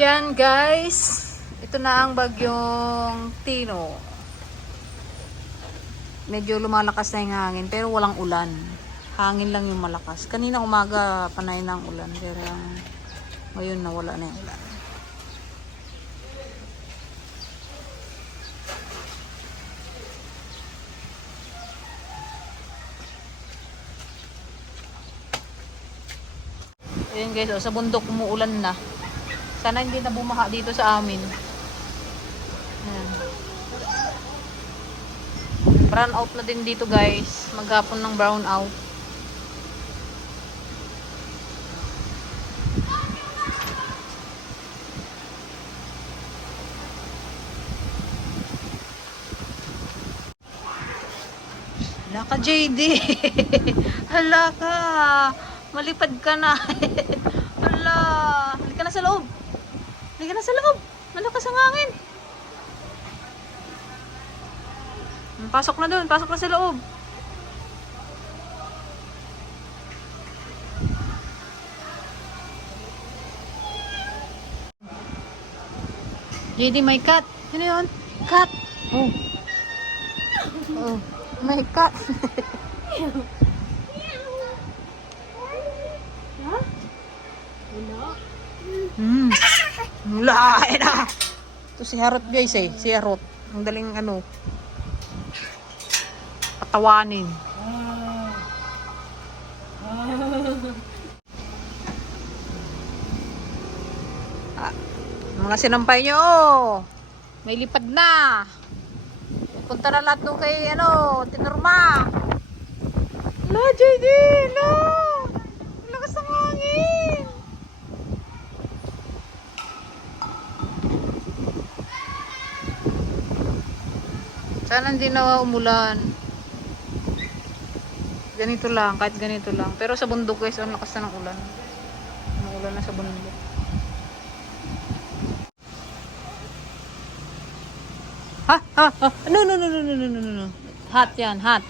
Yan guys, ito na ang bagyong Tino. Medyo lumalakas na yung hangin pero walang ulan. Hangin lang yung malakas. Kanina umaga panay ng ulan pero ngayon nawala na yung ulan. Ayun guys, sa bundok umuulan na. Sana hindi na bumaha dito sa amin. Ayan. Brown out na din dito guys. Maghapon ng brown out. Hala ka JD. Hala ka. Malipad ka na. Hala. Halika na sa loob. Halika na sa loob. Malakas ang hangin. Pasok na doon. Pasok na sa loob. JD, may cat. Ano yun? Cat. Oh. Oh. May cat. Wala. Ito si Harot guys eh. Si Harot. Ang daling ano. Patawanin. Mga sinampay nyo. May lipad na. Punta na lahat nung kay ano, Tinorma. La, JD, la. Lakas ng hangin. Sana hindi na umulan. Ganito lang, kahit ganito lang. Pero sa bundok guys, ang lakas na ng ulan. Umuulan na sa bundok. Ha? Ha? Ha? No. Hot yan, hot.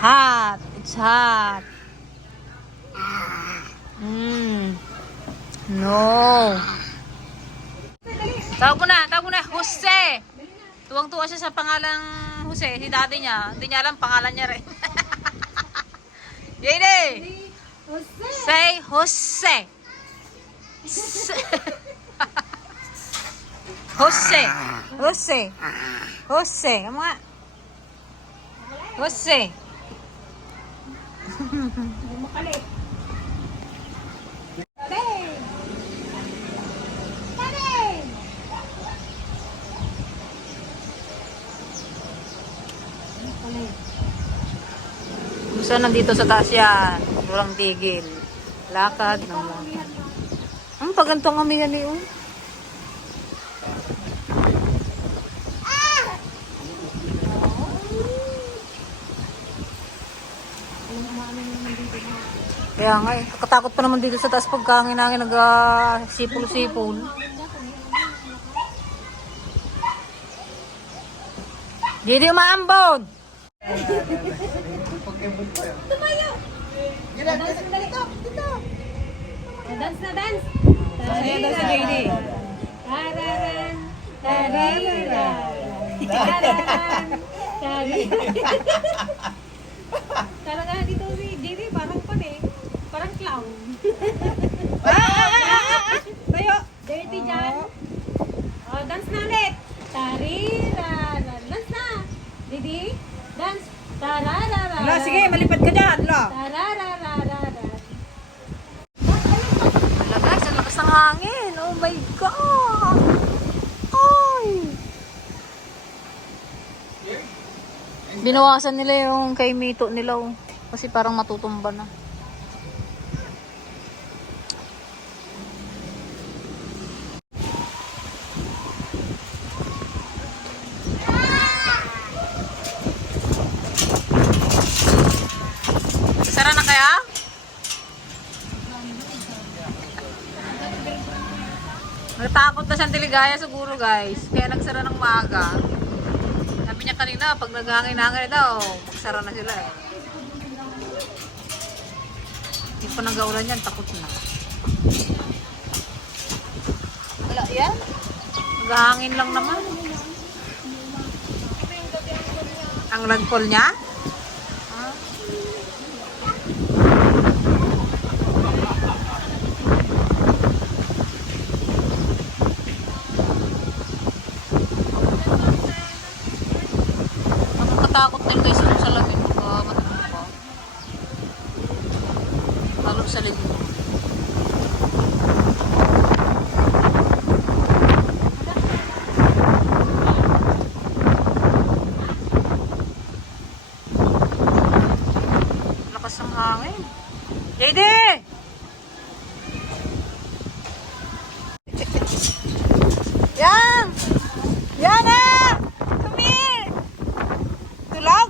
Hot. It's hot. No. Tawag mo na. Jose. Tuwang-tuwa siya sa pangalang Jose. Si daddy niya. Hindi niya alam pangalan niya rin. JD. Say Jose. Jose. Kamu nga. Jose. Gusto nandito sa taas yan. Walang tigil. Lakad ng lakad. Ang pagantong kami yan eh. Kaya nga eh. Kakatakot pa naman dito sa taas pagkangin-angin nag-sipol-sipol. Hindi umaambon. Tumayo! Dance na dito! Dance na dance! Masaya daw si JD. Tararan! Tariran! Tararan! Tariran! Talaga dito si JD parang pan eh. Parang clown. Tayo. Dirty dyan. Oh, dance na ulit. Tariran! Dance na! Didi, dance! Tararara! Ala, sige, malipad ka dyan. Ala. Tararara! Ala guys, ang lakas ng hangin. Oh my God. Ay. Binawasan nila yung kay Mito nila. Oh. Kasi parang matutumba na. Sara na kaya? Natakot na siyang Tiligaya siguro guys. Kaya nagsara ng maaga. na, pag naghangin-hangin ito, magsara na sila eh. Hindi pa nag-aulan yan, takot na. Wala yan. Naghahangin lang naman. Ang nagpol niya? Ah. Takot din guys yung salamin ko. Matapos pa. Lalo sa ligo. Lakas ng hangin. JD! Yan! Yan na! Tulog?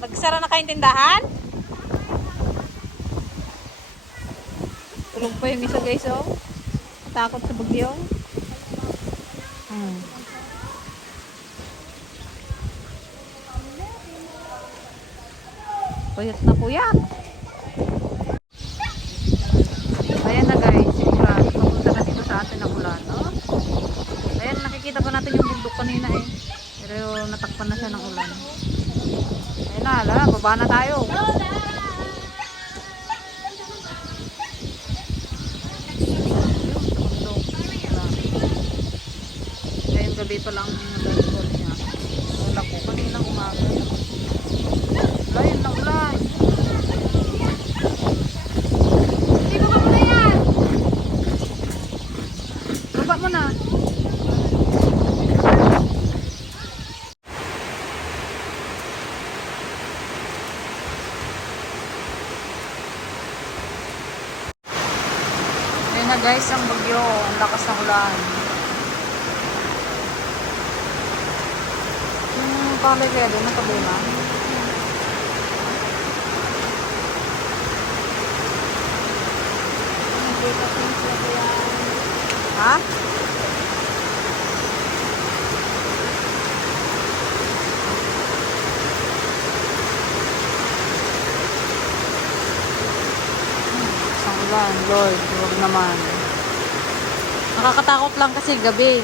Magsara na kayong tindahan? Tulog pa yung isa guys oh. Takot sa bagyo. Puyat na puyat. Ayan na guys. Papunta na dito sa atin ang ulan. Oh. Ayan, nakikita pa natin yung bundok kanina eh. Pero natakpan na siya ng ulan. Ayun na, hala, baba na tayo. Ngayong gabi pa lang nag-alcohol niya. Wala ko, kaninang umaga. Ayun na ulan. Hindi baba mo na yan. Baba mo na. Ayun na guys, ang bagyo. Ang lakas ng ulan. Yung palay kaya doon, nakabuna. Ha? Isang ulan, Lord, huwag naman. Nakakatakot lang kasi gabi.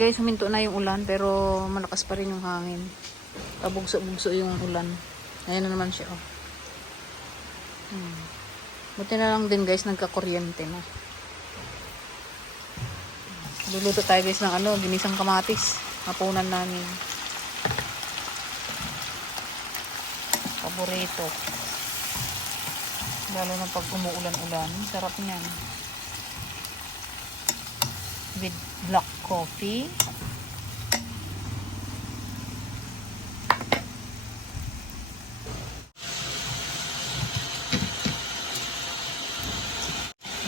Guys, huminto na yung ulan pero malakas pa rin yung hangin. Pabugso-bugso yung ulan. Ayan na naman siya. Oh. Buti na lang din guys, nagka-kuryente na. Luluto tayo guys ng ginisang kamatis. Hapunan namin. Paborito. Lalo na pag umuulan-ulan. Sarap niyan. With black coffee.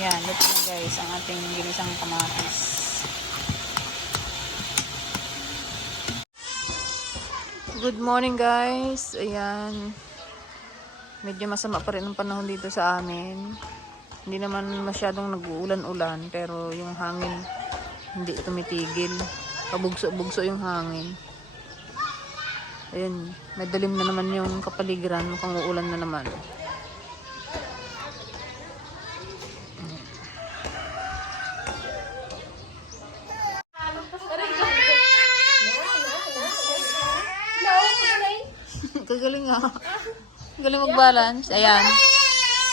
Yan, luto na guys ang ating ginisang kamatis. Good morning guys. Ayan. Medyo masama pa rin ang panahon dito sa amin. Hindi naman masyadong nag-uulan-ulan pero yung hangin hindi tumitigil. Pabugso-bugso yung hangin. Ayun, madalim na naman yung kapaligiran. Mukhang uulan na naman. Kagaling nga. Galing mag-balance. Ayan.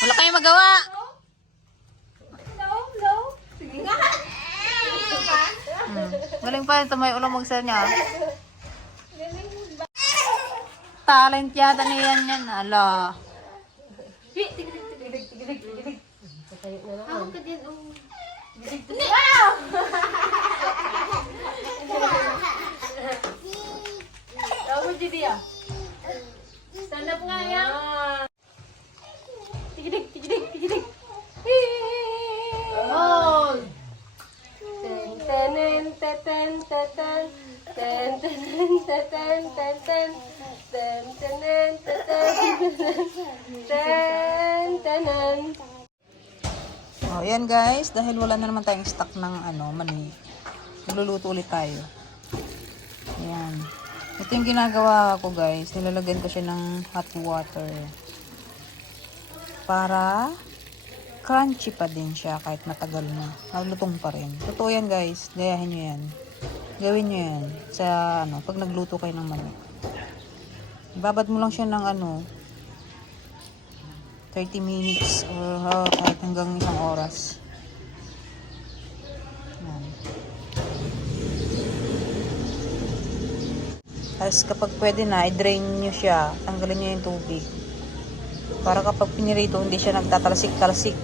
Wala kayong magawa. Sige nga. Galing pa ito. May ulang magsa niya. Talent yata niyan yan. Ala. Ako ka din. Ako jadi ya. Stand up nga yan. Tigidig. Oh. Ten ten ten ten ten. Ten, ten, ten, ten, ten, ten. Ten, ten, ten, ten, ten, ten, ten. Oh, yan guys, dahil wala na naman tayong stock ng mani. Magluluto ulit tayo. Ayan. Ito yung ginagawa ko guys. Nilalagyan ko siya ng hot water. Para crunchy pa din siya kahit matagal na. Naglutong pa rin. Totoo yan guys. Gayahin nyo yan. Gawin nyo yan. Sa pag nagluto kayo ng mani. Ibabad mo lang siya ng 30 minutes or kahit hanggang isang oras. Yan. Tapos kapag pwede na, i-drain nyo siya. Tanggalin nyo yung tubig. Para kapag pinirito, hindi siya nagtatalsik-talsik.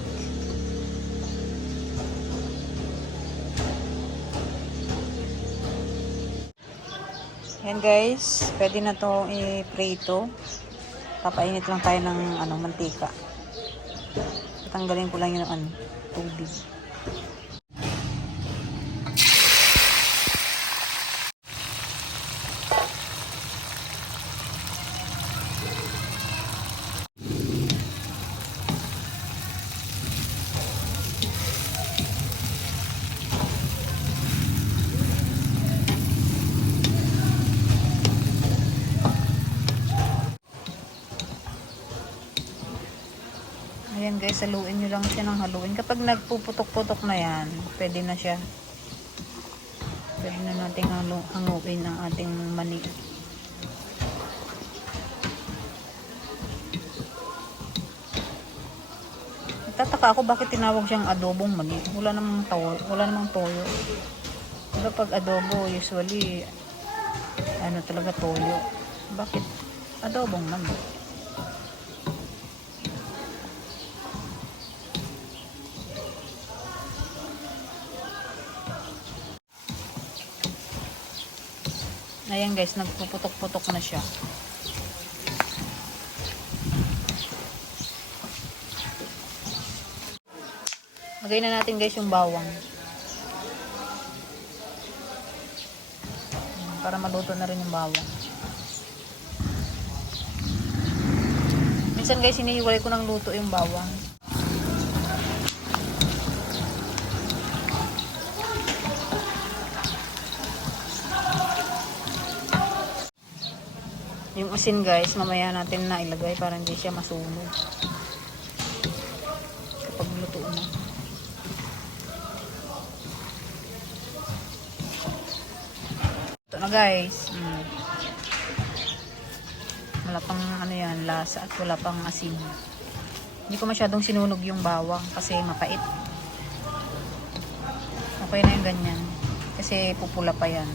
Yan guys, pwede na to i-prito. Papainit lang tayo ng mantika. Tatanggalin ko lang yung tubig. Ayan guys, haluin nyo lang siya ng haluin. Kapag nagpuputok-putok na yan, pwede na siya. Pwede na natin hanguin ang ating mani. Tataka ako bakit tinawag siyang adobong mani. Wala namang toyo. Diba pag adobo, usually, talaga toyo. Bakit adobong mani? Ayan guys, nagpuputok-putok na siya. Lagay na natin guys yung bawang. Para maluto na rin yung bawang. Minsan guys, hinihiwalay ko ng luto yung bawang. Yung asin guys, mamaya natin na ilagay para hindi siya masunog. Kapag luto na. Ito na guys. Wala pang lasa at wala pang asin. Hindi ko masyadong sinunog yung bawang kasi mapait. Okay na yung ganyan. Kasi pupula pa yan.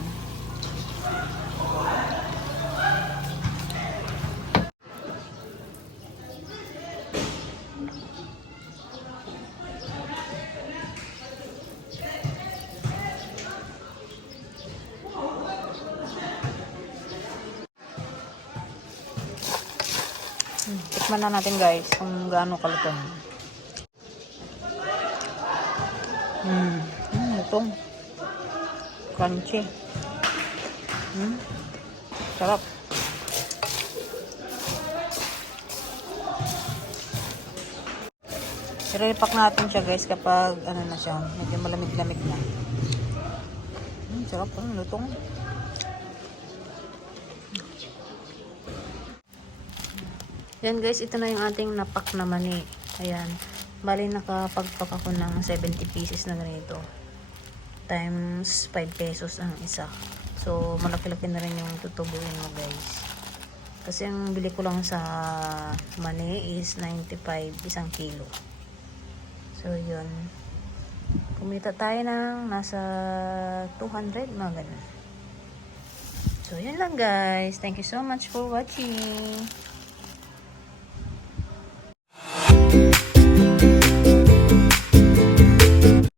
Tikman na natin guys kung gaano kalutong. Lutong. Crunchy. Sarap. Siripak natin siya guys kapag na siya, medyo malamig-lamig na. Sarap, lutong. Yan guys, ito na yung ating napak na mani. Ayan. Bali nakapagpak ako ng 70 pieces na ganito. Times 5 pesos ang isa. So, malaki-laki na rin yung tutubuin mo guys. Kasi ang bili ko lang sa mani is 95 isang kilo. So, yun. Kumita tayo ng nasa 200 mga ganun. So, yun lang guys. Thank you so much for watching.